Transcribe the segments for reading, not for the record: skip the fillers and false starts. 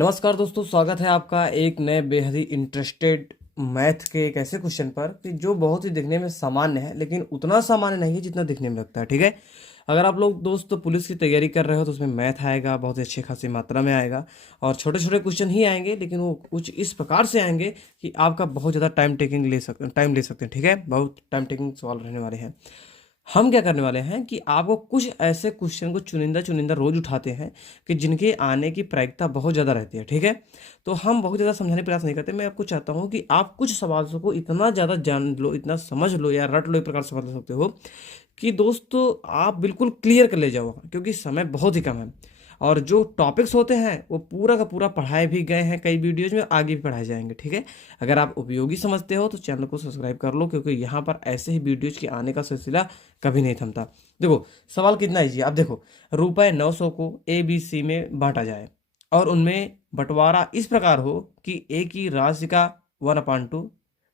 नमस्कार दोस्तों, स्वागत है आपका एक नए बेहद ही इंटरेस्टेड मैथ के एक ऐसे क्वेश्चन पर कि जो बहुत ही दिखने में सामान्य है लेकिन उतना सामान्य नहीं है जितना दिखने में लगता है। ठीक है। अगर आप लोग दोस्त पुलिस की तैयारी कर रहे हो तो उसमें मैथ आएगा, बहुत ही अच्छी खासी मात्रा में आएगा और छोटे छोटे क्वेश्चन ही आएंगे, लेकिन वो कुछ इस प्रकार से आएंगे कि आपका बहुत ज़्यादा टाइम ले सकते हैं। ठीक है, बहुत टाइम टेकिंग सवाल रहने वाले हैं। हम क्या करने वाले हैं कि आपको कुछ ऐसे क्वेश्चन को चुनिंदा चुनिंदा रोज उठाते हैं कि जिनके आने की प्रायिकता बहुत ज़्यादा रहती है। ठीक है। तो हम बहुत ज़्यादा समझाने का प्रयास नहीं करते। मैं आपको चाहता हूँ कि आप कुछ सवालों को इतना ज़्यादा जान लो, इतना समझ लो या रट लो, एक प्रकार से समझ सकते हो कि दोस्तों आप बिल्कुल क्लियर कर ले जाओ, क्योंकि समय बहुत ही कम है और जो टॉपिक्स होते हैं वो पूरा का पूरा पढ़ाए भी गए हैं कई वीडियोज में, आगे भी पढ़ाए जाएंगे। ठीक है। अगर आप उपयोगी समझते हो तो चैनल को सब्सक्राइब कर लो, क्योंकि यहाँ पर ऐसे ही वीडियोज के आने का सिलसिला कभी नहीं थमता। देखो सवाल कितना ईजी। आप देखो, रुपए 900 को ABC में बांटा जाए और उनमें बंटवारा इस प्रकार हो कि A की राशि का 1/2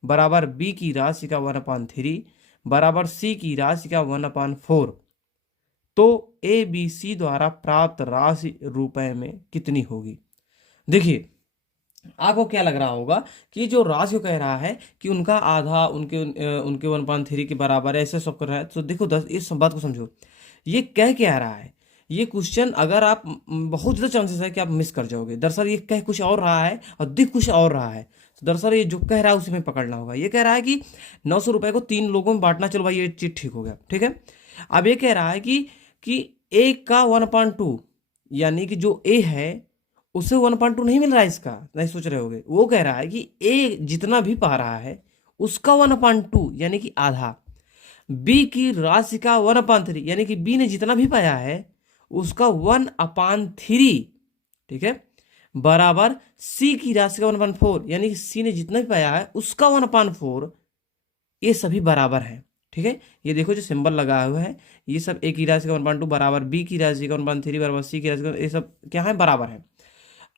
बराबर B की राशि का 1/3 बराबर C की राशि का 1/4, तो ABC द्वारा प्राप्त राशि रुपए में कितनी होगी। देखिए, आपको क्या लग रहा होगा कि जो राशि को कह रहा है कि उनका आधा उनके 1/3 के बराबर है, ऐसे सब कर रहा है। तो देखो इस बात को समझो, ये कह के आ रहा है। ये क्वेश्चन अगर आप बहुत ज़्यादा चांसेस है कि आप मिस कर जाओगे। दरअसल ये कह कुछ और रहा है और दिख कुछ और रहा है। तो दरअसल ये जो कह रहा है उसी में पकड़ना होगा। ये कह रहा है कि 900 रुपए को 3 लोगों में बांटना। चलो भाई, ये चीज ठीक हो गया। ठीक है। अब ये कह रहा है कि ए का 1/2, यानी कि जो ए है उसे 1/2 नहीं मिल रहा है। इसका नहीं सोच रहे होगे। वो कह रहा है कि ए जितना भी पा रहा है उसका 1/2 यानी कि आधा, बी की राशि का 1/3 यानी कि बी ने जितना भी पाया है उसका 1/3, ठीक है, बराबर सी की राशि का 1/4 यानी कि सी ने जितना भी पाया है उसका 1/4। ये सभी बराबर है। ठीक है। ये देखो जो सिंबल लगा हुआ है, ये सब ए की राशि का 1/2 बराबर बी की राशि का 1/3 बराबर सी की राशि का, ये सब क्या है, बराबर है।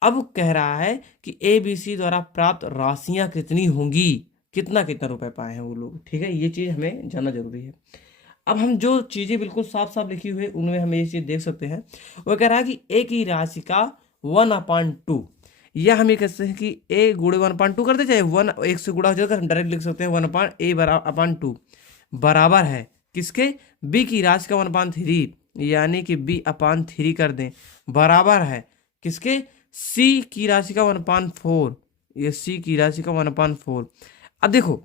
अब कह रहा है कि ABC द्वारा प्राप्त राशियां कितनी होंगी, कितना कितना रुपए पाए हैं वो लोग। ठीक है, ये चीज हमें जानना जरूरी है। अब हम जो चीजें बिल्कुल साफ साफ लिखी हुई है उनमें हम ये चीज देख सकते हैं। वो कह रहा है कि ए की राशि का 1/2, या हम ये कह सकते हैं कि ए गुणे 1/2 करते, चाहे 1 से गुणा हो जाएगा, हम डायरेक्ट लिख सकते हैं 1/A/2 बराबर है किसके, बी की राशि का 1/3 यानी कि B/3 कर दें, बराबर है किसके, सी की राशि का 1/4, ये सी की राशि का 1/4। अब देखो,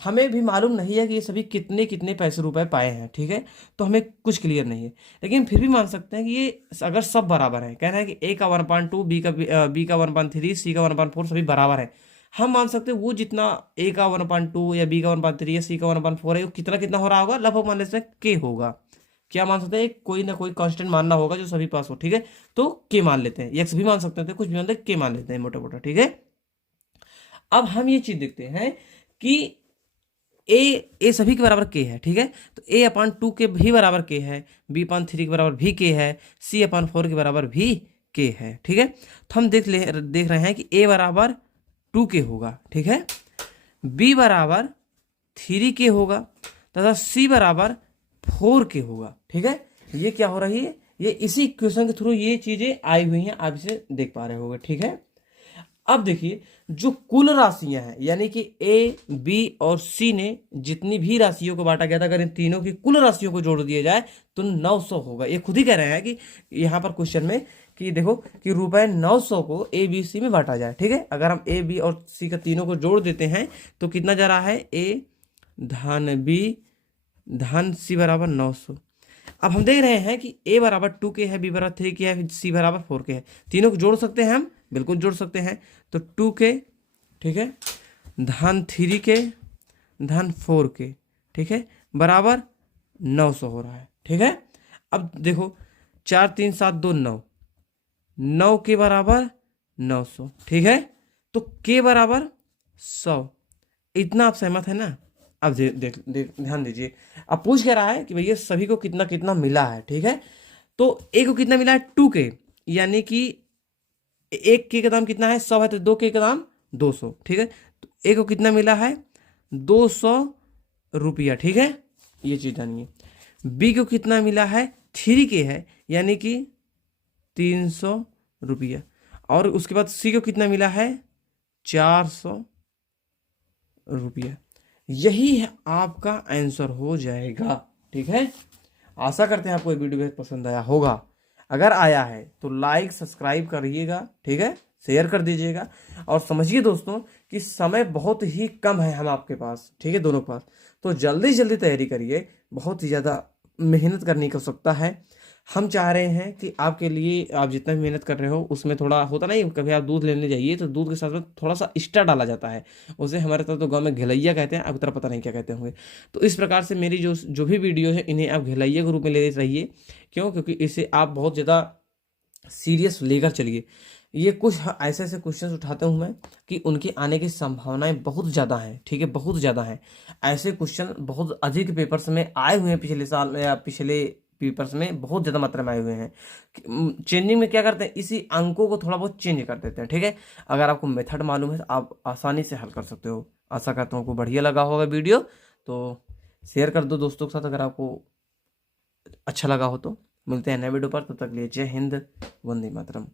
हमें भी मालूम नहीं है कि ये सभी कितने कितने पैसे रुपए पाए हैं। ठीक है। तो हमें कुछ क्लियर नहीं है, लेकिन फिर भी मान सकते हैं कि ये अगर सब बराबर है, कहना है कि ए का 1/2, बी का 1/3, सी का 1/4 सभी बराबर है। हम मान सकते हैं वो जितना ए का 1/2 या बी का 1/3 या सी का 1/4 है, वो कितना कितना हो रहा होगा, लगभग मान लेते हैं के होगा। क्या मान सकते हैं, कोई ना कोई कांस्टेंट मानना होगा जो सभी पास हो। ठीक है। तो के मान लेते हैं, एक्स भी मान सकते हैं, कुछ भी मान लेते हैं, के मान लेते हैं मोटा मोटा। ठीक है। अब हम ये चीज देखते हैं कि ए ए सभी के बराबर के है। ठीक है। तो A/2 के भी बराबर के है, B/3 के बराबर भी के है, C/4 के बराबर भी के है। ठीक है। तो हम देख रहे हैं कि A बराबर 2 के होगा। ठीक है। B बराबर 3 के होगा तथा C बराबर 4 के होगा। ठीक है। ये क्या हो रही है, ये इसी इक्वेशन के थ्रू ये चीजें आई हुई हैं, आप इसे देख पा रहे होगे। ठीक है। अब देखिए, जो कुल राशियां हैं यानी कि ए, बी और सी ने जितनी भी राशियों को बांटा गया था, अगर इन तीनों की कुल राशियों को जोड़ दिया जाए तो 900 होगा। ये खुद ही कह रहे हैं कि यहाँ पर क्वेश्चन में कि देखो कि रुपए 900 को ABC में बांटा जाए। ठीक है। अगर हम ए, बी और सी का तीनों को जोड़ देते हैं तो कितना जा रहा है, ए धन बी धन सी बराबर 900। अब हम देख रहे हैं कि ए बराबर 2 के है, बी बराबर 3 के है, सी बराबर 4 के है। तीनों को जोड़ सकते हैं हम, बिल्कुल जोड़ सकते हैं। तो 2 के, ठीक है, धन 3 के धन 4 के, ठीक है, बराबर 900 हो रहा है। ठीक है। अब देखो 4 3 7 2 9, 9 के बराबर 900। ठीक है। तो के बराबर 100। इतना आप सहमत है ना। अब ध्यान दीजिए, अब पूछ क्या रहा है कि भैया सभी को कितना कितना मिला है। ठीक है। तो ए को कितना मिला है, 2 के, यानी कि एक के का दाम कितना है, 100 है, तो 2 के का दाम 200। ठीक है। तो ए को कितना मिला है, 200 रुपया। ठीक है। ये चीज जानिए। बी को कितना मिला है, 3 के है, यानी कि 300 रुपया। और उसके बाद सी को कितना मिला है, 400 रुपया। यही है आपका आंसर हो जाएगा। ठीक है, आशा करते हैं आपको ये वीडियो बहुत पसंद आया होगा। अगर आया है तो लाइक सब्सक्राइब करिएगा, ठीक है, शेयर कर दीजिएगा। और समझिए दोस्तों कि समय बहुत ही कम है हम आपके पास, ठीक है, दोनों के पास। तो जल्दी जल्दी तैयारी करिए, बहुत ही ज़्यादा मेहनत करने की आवश्यकता है। हम चाह रहे हैं कि आपके लिए आप जितना भी मेहनत कर रहे हो उसमें थोड़ा होता नहीं, कभी आप दूध लेने जाइए तो दूध के साथ में थोड़ा सा एक्स्ट्रा डाला जाता है, उसे हमारे तरफ तो गांव में घिलैया कहते हैं, अब तरह पता नहीं क्या कहते होंगे। तो इस प्रकार से मेरी जो जो भी वीडियो है इन्हें आप घिलैया के रूप में ले रहिए। क्यों? क्योंकि इसे आप बहुत ज़्यादा सीरियस लेकर चलिए। ये कुछ ऐसे ऐसे क्वेश्चंस उठाता हूँ मैं कि उनके आने की संभावनाएं बहुत ज़्यादा हैं, ठीक है, बहुत ज़्यादा हैं। ऐसे क्वेश्चन बहुत अधिक पेपर्स में आए हुए हैं, पिछले साल या पिछले पेपर्स में बहुत ज़्यादा मात्रा में आए हुए हैं। चेंजिंग में क्या करते हैं, इसी अंकों को थोड़ा बहुत चेंज कर देते हैं, ठीक है। अगर आपको मेथड मालूम है तो आप आसानी से हल कर सकते हो। आशा करता हूँ आपको बढ़िया लगा होगा वीडियो, तो शेयर कर दो दोस्तों के साथ अगर आपको अच्छा लगा हो तो। मिलते हैं नए वीडियो पर, तब तक के लिए जय हिंद, वंदे मातरम।